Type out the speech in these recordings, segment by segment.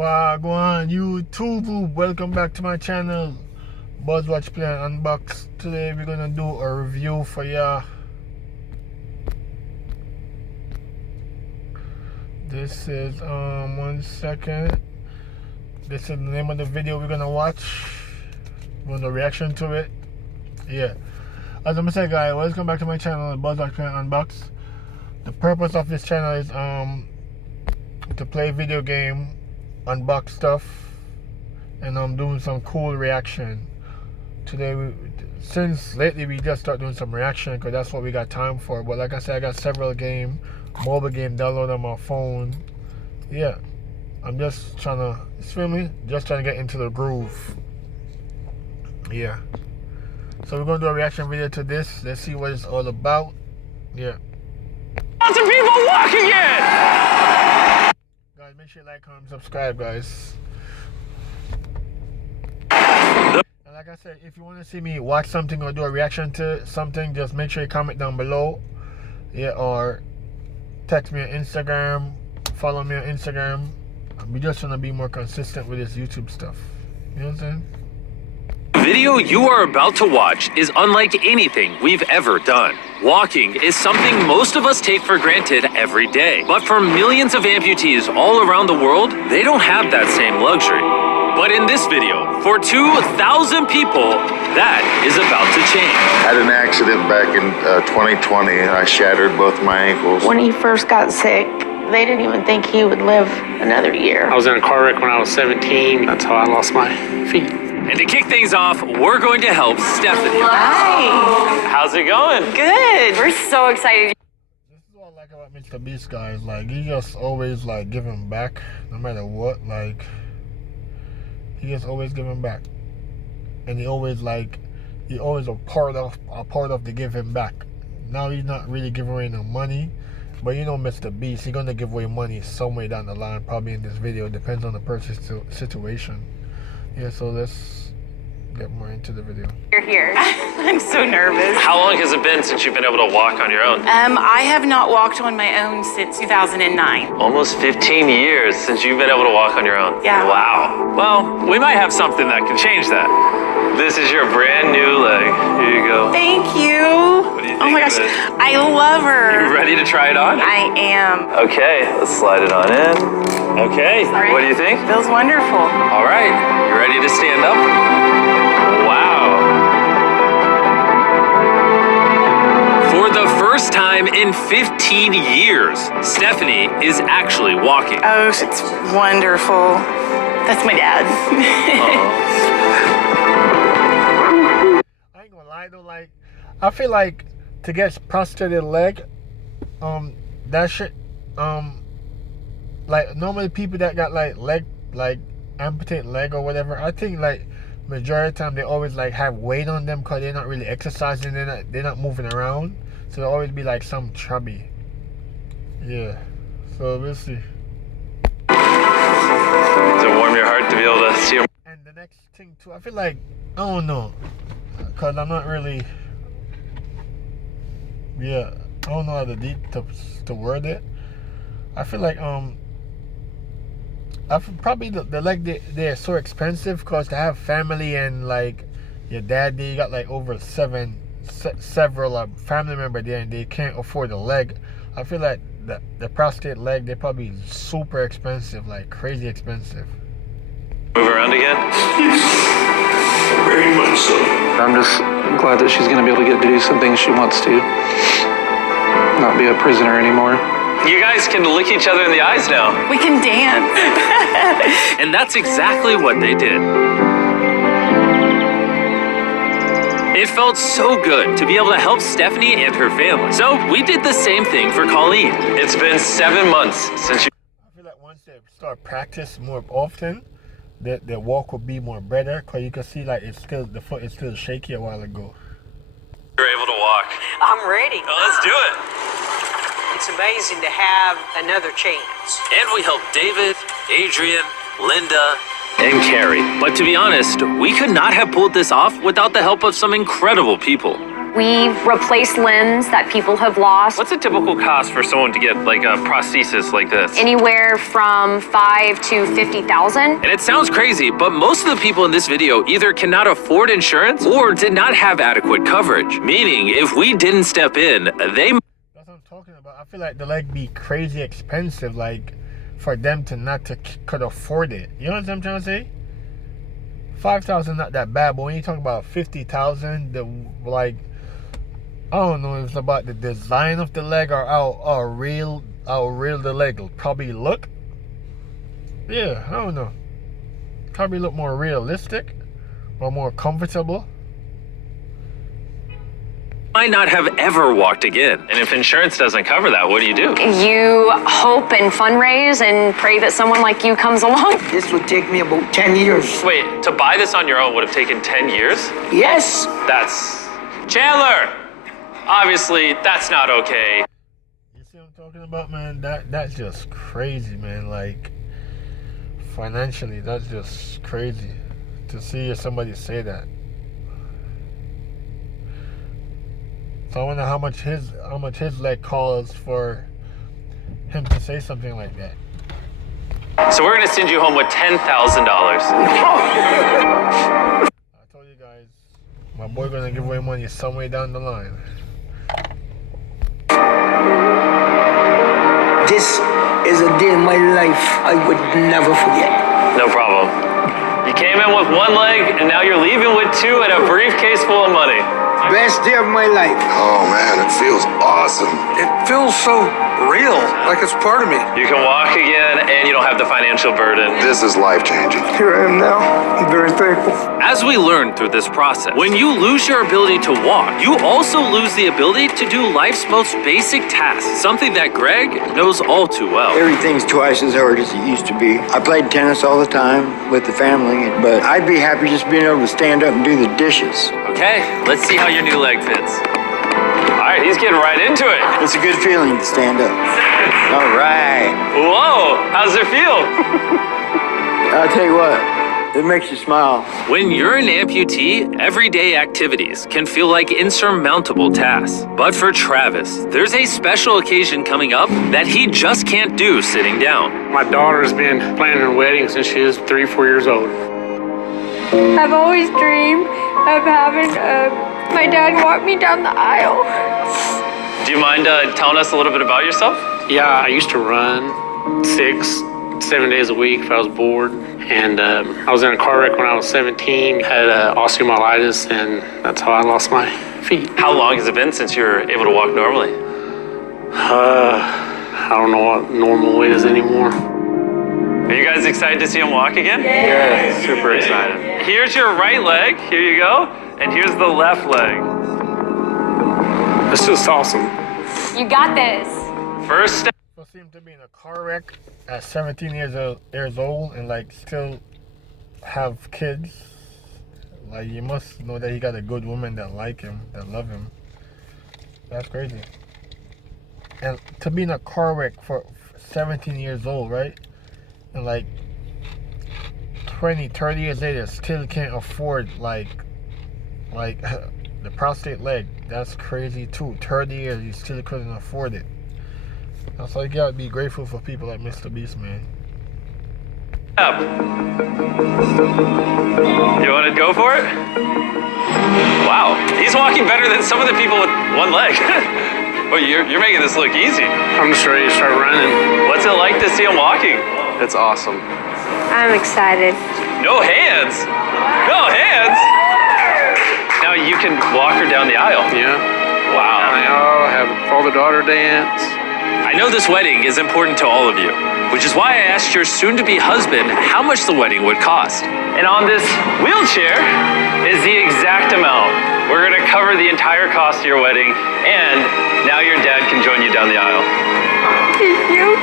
Wagwan YouTube, welcome back to my channel, Buzzwatch Play and Unbox. Today we're gonna do a review for ya. This is 1 second. This is the name of the video we're gonna watch. We're gonna reaction to it. Yeah. As I'm saying, guys, welcome back to my channel, Buzzwatch Play and Unbox. The purpose of this channel is to play video game, unbox stuff, and I'm doing some cool reaction. Today, since lately we just start doing some reaction because that's what we got time for. But like I said, I got several mobile game downloaded on my phone. Yeah, I'm just trying to, you feel me? Just trying to get into the groove. Yeah. So we're gonna do a reaction video to this. Let's see what it's all about. Yeah. Lots of people walking it! Guys, make sure you like, comment, subscribe, guys. And like I said, if you want to see me watch something or do a reaction to something, just make sure you comment down below. Yeah, or text me on Instagram, follow me on Instagram. We just want to be more consistent with this YouTube stuff. You know what I'm saying? The video you are about to watch is unlike anything we've ever done. Walking is something most of us take for granted every day. But for millions of amputees all around the world, they don't have that same luxury. But in this video, for 2,000 people, that is about to change. I had an accident back in 2020. I shattered both my ankles. When he first got sick, they didn't even think he would live another year. I was in a car wreck when I was 17. That's how I lost my feet. And to kick things off, we're going to help Stephanie. Hi. How's it going? Good. We're so excited. This is what I like about MrBeast, guys. Like, he just always like giving back, no matter what. Like, he just always giving back, and he always a part of the giving back. Now he's not really giving away no money, but you know, MrBeast, he's gonna give away money somewhere down the line, probably in this video. Depends on the purchase situation. Yeah, so let's get more into the video. You're here. I'm so nervous. How long has it been since you've been able to walk on your own? I have not walked on my own since 2009. Almost 15 years since you've been able to walk on your own. Yeah. Wow. Well, we might have something that can change that. This is your brand new leg. Here you go. Thank you. What do you think Oh my of gosh, it? I love her. You ready to try it on? I am. Okay, let's slide it on in. Okay, what do you think? Feels wonderful. All right, you ready to stand up? Wow. For the first time in 15 years, Stephanie is actually walking. Oh, it's wonderful. That's my dad. I ain't gonna lie though, like, I feel like to get prosthetic leg, that shit, like, normally people that got like amputate leg or whatever, I think like majority of the time they always like have weight on them because they're not really exercising, they're not moving around, so they'll always be like some chubby. Yeah, so we'll see. Does it warm your heart to be able to see her? And the next thing too, I feel like, I don't know, because I'm not really, yeah, I don't know how to word it. I feel like probably the leg, they're so expensive because to have family and like your dad, they got like over several family member there, and they can't afford the leg. I feel like the prostate leg, they're probably super expensive, like crazy expensive. Move around again? Very much so. I'm just glad that she's going to be able to get to do some things she wants to. Not be a prisoner anymore. You guys can look each other in the eyes now. We can dance. And that's exactly what they did. It felt so good to be able to help Stephanie and her family. So we did the same thing for Colleen. It's been 7 months since you... I feel like once they start practice more often, their walk will be more better, because you can see like the foot is still shaky a while ago. were able to walk. I'm ready. Well, let's do it. It's amazing to have another chance. And we helped David, Adrian, Linda, and Carrie. But to be honest, we could not have pulled this off without the help of some incredible people. We've replaced limbs that people have lost. What's a typical cost for someone to get like a prosthesis like this? Anywhere from $5,000 to $50,000. And it sounds crazy, but most of the people in this video either cannot afford insurance or did not have adequate coverage. Meaning, if we didn't step in, they... That's what I'm talking about. I feel like the leg be crazy expensive, like, for them to not to could afford it. You know what I'm trying to say? 5,000 not that bad, but when you talk about 50,000, the like, I don't know if it's about the design of the leg or how real the leg will probably look. Yeah, I don't know. Probably look more realistic or more comfortable. might not have ever walked again. And if insurance doesn't cover that, what do? You hope and fundraise and pray that someone like you comes along. This would take me about 10 years. Wait, to buy this on your own would have taken 10 years? Yes. That's... Chandler! Obviously, that's not okay. You see what I'm talking about, man? That's just crazy, man. Like, financially, that's just crazy to see somebody say that. So I wonder how much his leg costs for him to say something like that. So we're gonna send you home with $10,000. I told you guys, my boy gonna give away money somewhere down the line. This is a day in my life I would never forget. No problem. You came in with one leg, and now you're leaving with two and a briefcase full of money. Best day of my life. Oh man, it feels awesome. It feels so real, like it's part of me. You can walk again, and you don't have the financial burden. This is life-changing. Here I am now. I'm very thankful. As we learned through this process, when you lose your ability to walk, you also lose the ability to do life's most basic tasks, something that Greg knows all too well. Everything's twice as hard as it used to be. I played tennis all the time with the family, but I'd be happy just being able to stand up and do the dishes. Okay, let's see how your new leg fits. All right, he's getting right into it. It's a good feeling to stand up. All right. Whoa, how's it feel? I'll tell you what, it makes you smile. When you're an amputee, everyday activities can feel like insurmountable tasks. But for Travis, there's a special occasion coming up that he just can't do sitting down. My daughter's been planning a wedding since she was 3-4 years old. I've always dreamed of having my dad walk me down the aisle. Do you mind telling us a little bit about yourself? Yeah, I used to run 6-7 days a week if I was bored. And I was in a car wreck when I was 17, had osteomyelitis, and that's how I lost my feet. How long has it been since you were able to walk normally? I don't know what normal is anymore. Are you guys excited to see him walk again? Yeah, super excited. Here's your right leg, here you go, and here's the left leg. It's just awesome. You got this. First step. For him to be in a car wreck at 17 years old and like still have kids, like you must know that he got a good woman that like him, that love him. That's crazy. And to be in a car wreck for 17 years old, right? And like 20-30 years later still can't afford like the prostate leg. That's crazy too. 30 years you still couldn't afford it. That's why you gotta be grateful for people like MrBeast, man. Up. You wanna go for it? Wow, he's walking better than some of the people with one leg. Well, you're making this look easy. I'm just ready to start running. What's it like to see him walking? It's awesome. I'm excited. No hands! No hands! Now you can walk her down the aisle. Yeah. Wow. I'll have father-daughter dance. I know this wedding is important to all of you, which is why I asked your soon-to-be husband how much the wedding would cost. And on this wheelchair is the exact amount. We're gonna cover the entire cost of your wedding, and now your dad can join you down the aisle. Thank you.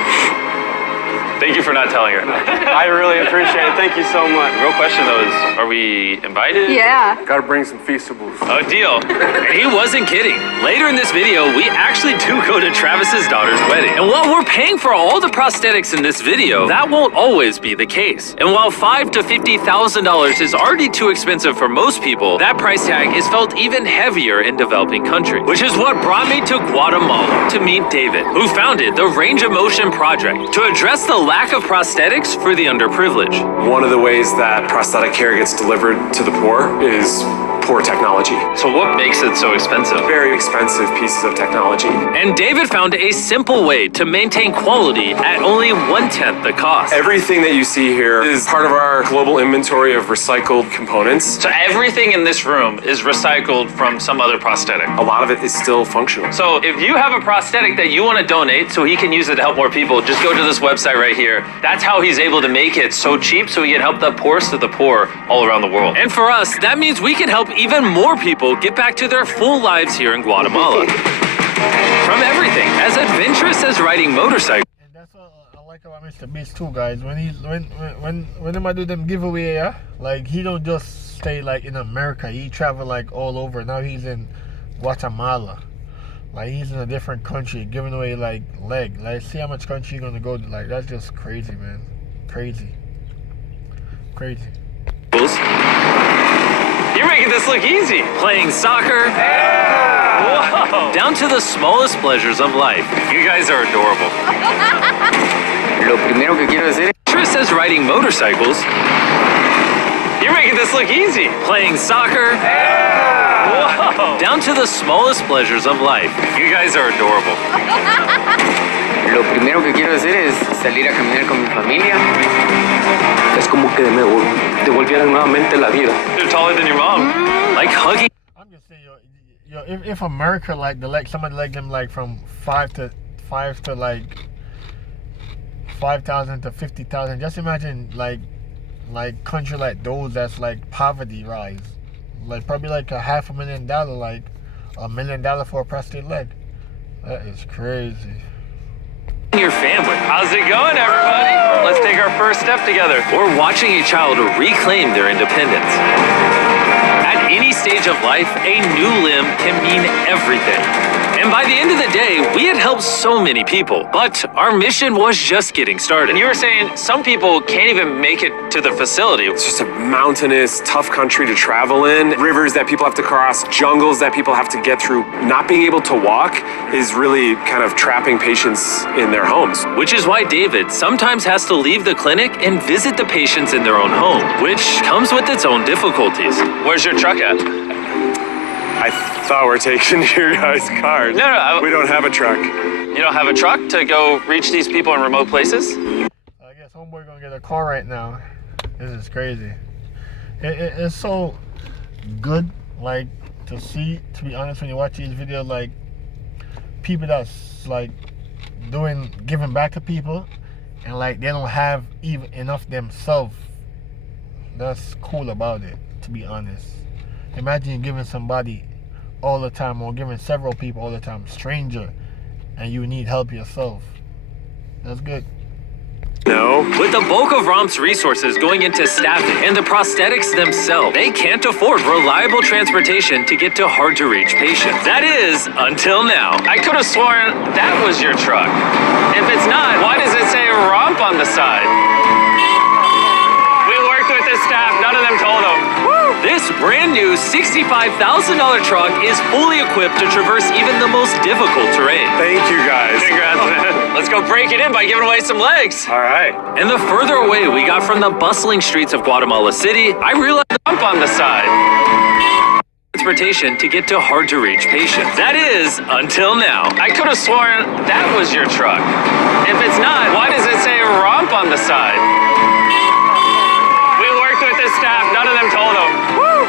Thank you for not telling her. I really appreciate it. Thank you so much. The real question though is, are we invited? Yeah. Gotta bring some feastables. Oh, deal. And he wasn't kidding. Later in this video, we actually do go to Travis's daughter's wedding. And while we're paying for all the prosthetics in this video, that won't always be the case. And while $5,000 to $50,000 is already too expensive for most people, that price tag is felt even heavier in developing countries. Which is what brought me to Guatemala to meet David, who founded the Range of Motion Project to address the lack of prosthetics for the underprivileged. One of the ways that prosthetic care gets delivered to the poor is poor technology. So what makes it so expensive? Very expensive pieces of technology. And David found a simple way to maintain quality at only 1/10 the cost. Everything that you see here is part of our global inventory of recycled components. So everything in this room is recycled from some other prosthetic. A lot of it is still functional. So if you have a prosthetic that you want to donate so he can use it to help more people, just go to this website right here. That's how he's able to make it so cheap so he can help the poorest of the poor all around the world. And for us, that means we can help even more people get back to their full lives here in Guatemala. From everything as adventurous as riding motorcycles. And that's what I like about MrBeast too, guys. When they might do them giveaway, yeah, like he don't just stay like in America. He travel like all over. Now he's in Guatemala. Like he's in a different country, giving away like leg. Like see how much country you're gonna go to. Like that's just crazy, man. Crazy. You're making this look easy. Playing soccer. Yeah. Whoa. Down to the smallest pleasures of life. You guys are adorable. Lo primero que quiero decir. Tris says riding motorcycles. You're making this look easy. Playing soccer. Yeah. Whoa. Down to the smallest pleasures of life. You guys are adorable. Lo primero que quiero hacer es salir a caminar con mi familia. Es como que me devolvieran nuevamente la vida. You're taller than your mom. Like hugging. I'm just saying, yo, if America like somebody like them like from 5,000 to 50,000, just imagine like country like those that's like poverty rise, like probably like $500,000, like $1 million for a prosthetic leg. That is crazy. Your family. How's it going, everybody? Let's take our first step together. Or watching a child reclaim their independence. At any stage of life, a new limb can mean everything. And by the end of the day, we had helped so many people, but our mission was just getting started. And you were saying some people can't even make it to the facility. It's just a mountainous, tough country to travel in. Rivers that people have to cross, jungles that people have to get through. Not being able to walk is really kind of trapping patients in their homes. Which is why David sometimes has to leave the clinic and visit the patients in their own home, which comes with its own difficulties. Where's your truck at? I thought we're taking your guys' cars. No, we don't have a truck. You don't have a truck to go reach these people in remote places? I guess homeboy gonna get a car right now. This is crazy. It's so good, like, to see, to be honest, when you watch these videos, like, people that's, like, giving back to people, and, like, they don't have even enough themselves. That's cool about it, to be honest. Imagine you giving somebody all the time, or giving several people all the time, stranger, and you need help yourself. That's good. No. With the bulk of ROM's resources going into staffing and the prosthetics themselves, they can't afford reliable transportation to get to hard-to-reach patients. That is, until now. I could have sworn that was your truck. If it's not, why does it say ROMP on the side? We worked with this staff. None of them told them. This brand new $65,000 truck is fully equipped to traverse even the most difficult terrain. Thank you, guys. Congrats, man. Let's go break it in by giving away some legs. All right. And the further away we got from the bustling streets of Guatemala City, I realized the bump on the side. Transportation to get to hard-to-reach patients. That is, until now. I could have sworn that was your truck. If it's not, why does it say ROMP on the side? We worked with this staff. None of them told them.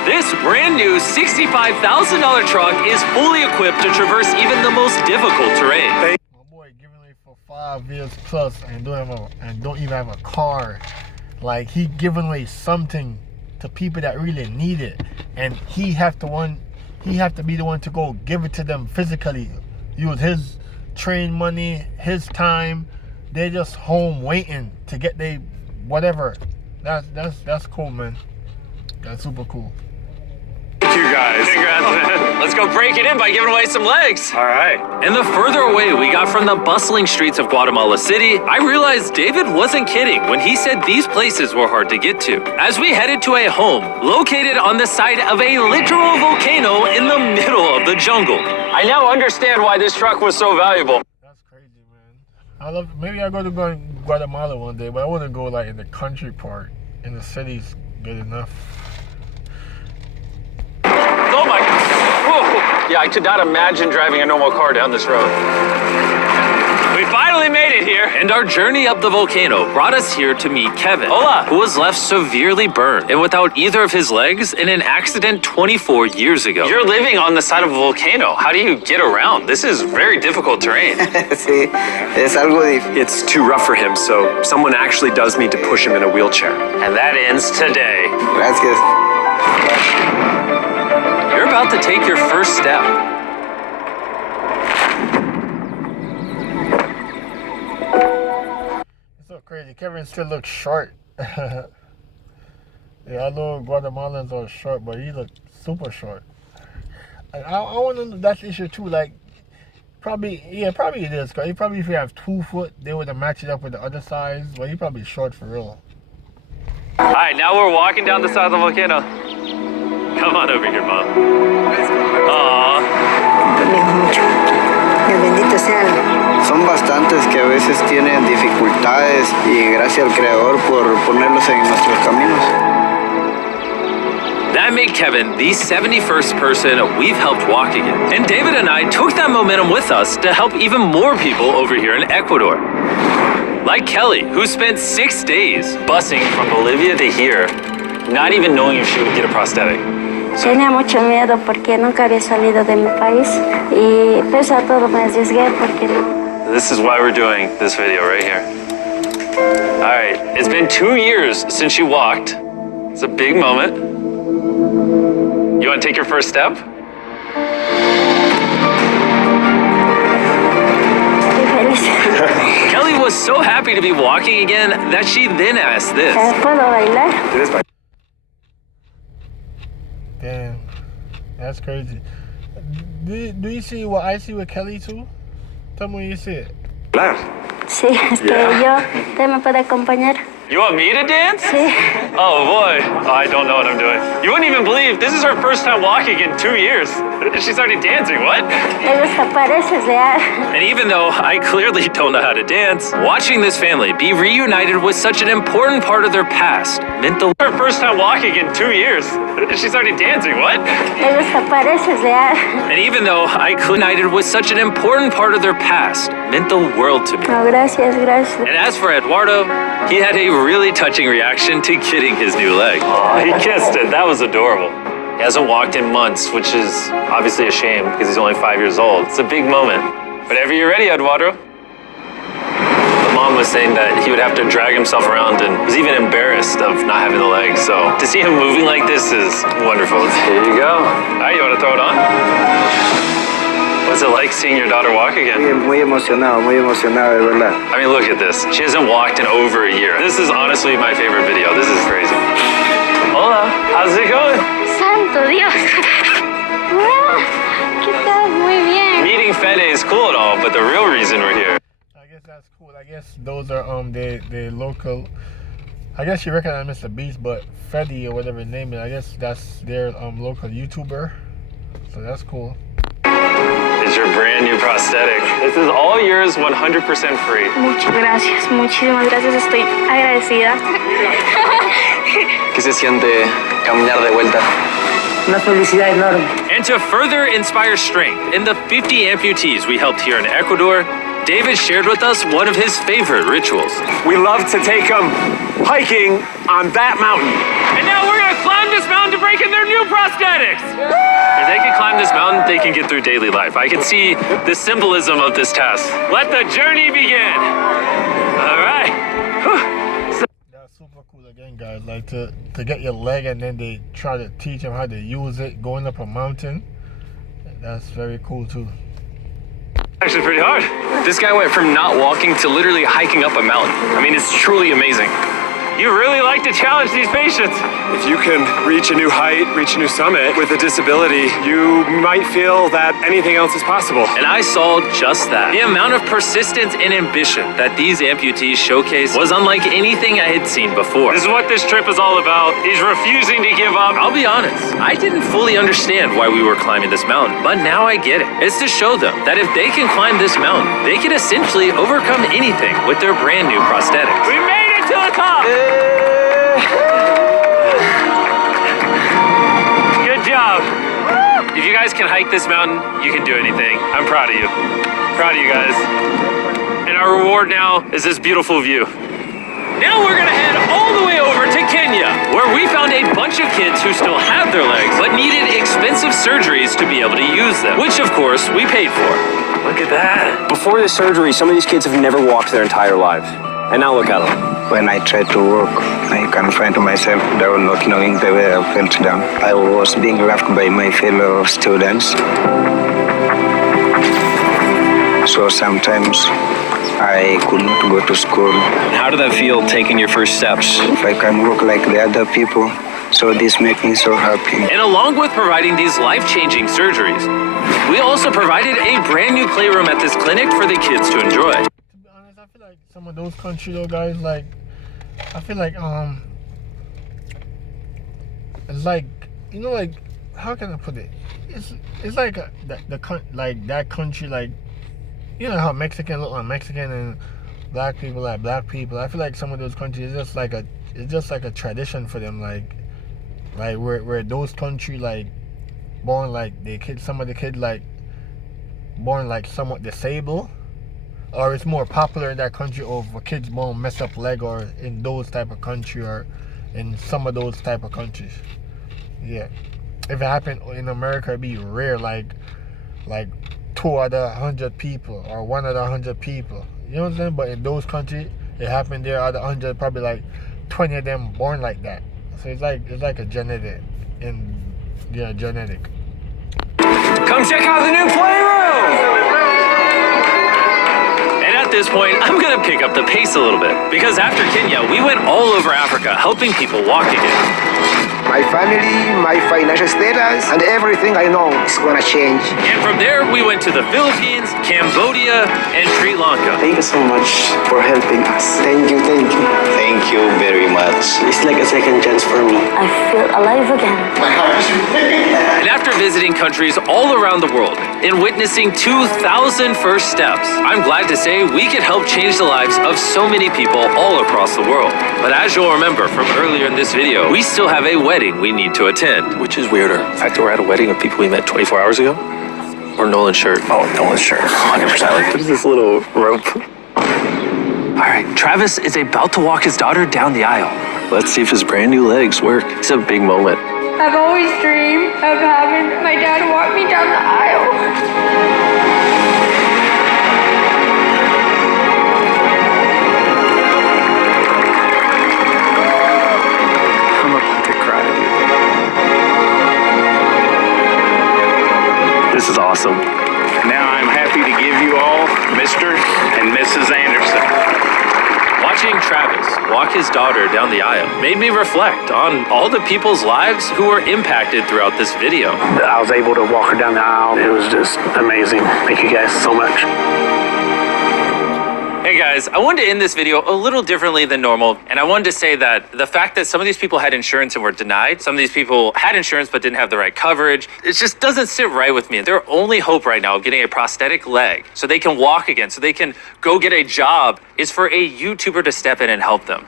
This brand new $65,000 truck is fully equipped to traverse even the most difficult terrain. My boy giving away for 5 years plus and don't even have a car. Like, he giving away something to people that really need it, and he have to be the one to go give it to them physically. Use his train money, his time They're just home waiting to get their whatever. That's cool, man. That's super cool. Thank you guys. Congrats, man. Let's go break it in by giving away some legs. All right. And the further away we got from the bustling streets of Guatemala City, I realized David wasn't kidding when he said these places were hard to get to. As we headed to a home located on the side of a literal volcano in the middle of the jungle. I now understand why this truck was so valuable. That's crazy, man. Maybe I'll go to Guatemala one day, but I wouldn't go like in the country part. In the city's good enough. Oh my God. Whoa. Yeah, I could not imagine driving a normal car down this road. We finally made it here. And our journey up the volcano brought us here to meet Kevin, Hola. who was left severely burned and without either of his legs in an accident 24 years ago. You're living on the side of a volcano. How do you get around? This is very difficult terrain. Sí, es algo difícil. It's too rough for him, so someone actually does need to push him in a wheelchair. And that ends today. Gracias. You're about to take your first step. It's so crazy. Kevin still looks short. Yeah, I know Guatemalans are short, but he looks super short. And I want to know that's the issue too. Like, probably it is. Cause if you have 2 foot, they would have matched it up with the other size. But he probably short for real. All right, now we're walking down the side of the volcano. Come on over here, Mom. Aww. Bendito sea. Son bastantes que a veces tienen dificultades y gracias al Creador por ponerlos en nuestros caminos. That made Kevin the 71st person we've helped walk again. And David and I took that momentum with us to help even more people over here in Ecuador. Like Kelly, who spent 6 days busing from Bolivia to here, not even knowing if she would get a prosthetic. Tenía mucho miedo porque nunca había salido de mi país y pese a todo me arriesgué porque no. This is why we're doing this video right here. All right, it's been 2 years since you walked. It's a big moment. You want to take your first step? Kelly was so happy to be walking again that she then asked this. ¿Puedo bailar? Damn, that's crazy. Do you see what I see with Kelly too? Tell me when you see it. Sí, es que ¿usted me puede acompañar? You want me to dance? Sí. Oh boy, I don't know what I'm doing. You wouldn't even believe this is her first time walking in 2 years. She started dancing, what? Me gusta, pareces real. And even though I clearly don't know how to dance, watching this family be reunited with such an important part of their past meant the her first time walking in 2 years. She started dancing, what? Me gusta, pareces real. And even though I united with such an important part of their past meant the world to me. No, gracias, gracias. And as for Eduardo, he had a really touching reaction to getting his new leg. Aw, he kissed it. That was adorable. He hasn't walked in months, which is obviously a shame because he's only 5 years old. It's a big moment. Whenever you're ready, Eduardo. The mom was saying that he would have to drag himself around and was even embarrassed of not having the leg. So to see him moving like this is wonderful. Here you go. All right, you want to throw it on? What's it like seeing your daughter walk again? Muy emocionado, de verdad. I mean, look at this. She hasn't walked in over a year. This is honestly my favorite video. This is crazy. Hola, how's it going? Santo Dios. ¿Qué tal? Muy bien. Meeting Fede is cool and all, but the real reason we're here. I guess that's cool. I guess those are the local. I guess you recognize MrBeast, but Fede or whatever his name is, I guess that's their local YouTuber. So that's cool. It's your brand new prosthetic. This is all yours, 100% free. Muchas gracias, muchísimas gracias. Estoy agradecida. ¿Qué se siente caminar de vuelta? Una felicidad enorme. And to further inspire strength in the 50 amputees we helped here in Ecuador, David shared with us one of his favorite rituals. We love to take them hiking on that mountain. And now we're gonna climb this mountain to break in their new prosthetics. If they can climb this mountain, they can get through daily life. I can see the symbolism of this task. Let the journey begin. All right. That's super cool again, guys. Like to get your leg and then they try to teach them how to use it going up a mountain. That's very cool too. Actually pretty hard. This guy went from not walking to literally hiking up a mountain. I mean, it's truly amazing. You really like to challenge these patients. If you can reach a new height, reach a new summit with a disability, you might feel that anything else is possible. And I saw just that. The amount of persistence and ambition that these amputees showcase was unlike anything I had seen before. This is what this trip is all about, is refusing to give up. I'll be honest, I didn't fully understand why we were climbing this mountain, but now I get it. It's to show them that if they can climb this mountain, they can essentially overcome anything with their brand new prosthetics. We made it to the top! Good job. If you guys can hike this mountain, you can do anything. I'm proud of you. Proud of you guys. And our reward now is this beautiful view. Now we're gonna head all the way over to Kenya, where we found a bunch of kids who still had their legs, but needed expensive surgeries to be able to use them, which of course we paid for. Look at that. Before the surgery, some of these kids have never walked their entire lives. And now look at them. When I try to walk, I can find myself down, not knowing the way I felt down. I was being laughed by my fellow students. So sometimes I could not go to school. How did that feel, taking your first steps? If I can walk like the other people, so this makes me so happy. And along with providing these life-changing surgeries, we also provided a brand new playroom at this clinic for the kids to enjoy. To be honest, I feel like some of those countries, though, guys, like, I feel like, it's like, you know, like, how can I put it? It's like that country, like, you know how Mexican look like Mexican and black people like black people. I feel like some of those countries it's just like a tradition for them, like where those countries like born like some of the kids like born like somewhat disabled, or it's more popular in that country over kids born mess up leg, or in those type of country, or in some of those type of countries. Yeah, if it happened in America, it'd be rare, like 2 out of 100 people or 1 out of 100 people. You know what I'm saying? But in those countries, it happened there out of 100, probably like 20 of them born like that. So it's like a genetic, genetic. Come check out the new playroom! And at this point, I'm gonna pick up the pace a little bit, because after Kenya, we went all over Africa helping people walk again. My family, my financial status, and everything I know is gonna change. And from there, we went to the Philippines, Cambodia, and Sri Lanka. Thank you so much for helping us. Thank you. Thank you very much. It's like a second chance for me. I feel alive again. And after visiting countries all around the world and witnessing 2,000 first steps, I'm glad to say we could help change the lives of so many people all across the world. But as you'll remember from earlier in this video, we still have a wedding we need to attend. Which is weirder, the fact that we're at a wedding of people we met 24 hours ago, or Nolan's shirt? Oh, Nolan's shirt, 100%. Like, what is this little rope? All right, Travis is about to walk his daughter down the aisle. Let's see if his brand new legs work. It's a big moment. I've always dreamed of having my dad walk me down the aisle. This is awesome. Now I'm happy to give you all Mr. and Mrs. Anderson. Watching Travis walk his daughter down the aisle made me reflect on all the people's lives who were impacted throughout this video. I was able to walk her down the aisle. It was just amazing. Thank you guys so much. Hey guys, I wanted to end this video a little differently than normal, and I wanted to say that the fact that some of these people had insurance and were denied, some of these people had insurance but didn't have the right coverage, it just doesn't sit right with me. Their only hope right now of getting a prosthetic leg so they can walk again, so they can go get a job, is for a YouTuber to step in and help them,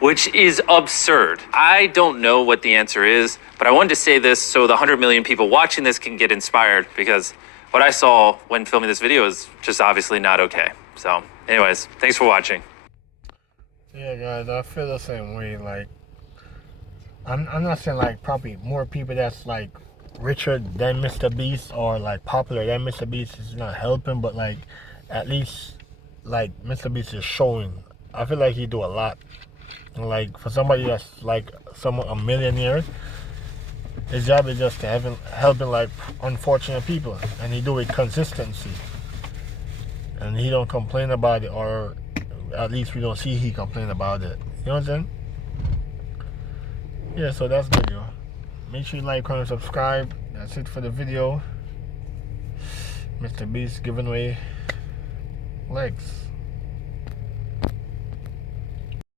which is absurd. I don't know what the answer is, but I wanted to say this so the 100 million people watching this can get inspired, because what I saw when filming this video is just obviously not okay. So anyways, thanks for watching. Yeah, guys, I feel the same way. Like, I'm not saying like probably more people that's like richer than MrBeast or like popular than MrBeast is not helping, but like at least like MrBeast is showing. I feel like he do a lot. And like for somebody that's like a millionaire, his job is just to helping like unfortunate people, and he do it consistency. and he don't complain about it, or at least we don't see he complain about it. You know what I'm saying? Yeah, so that's good, yo. Make sure you like, comment, subscribe. That's it for the video. MrBeast giving away legs.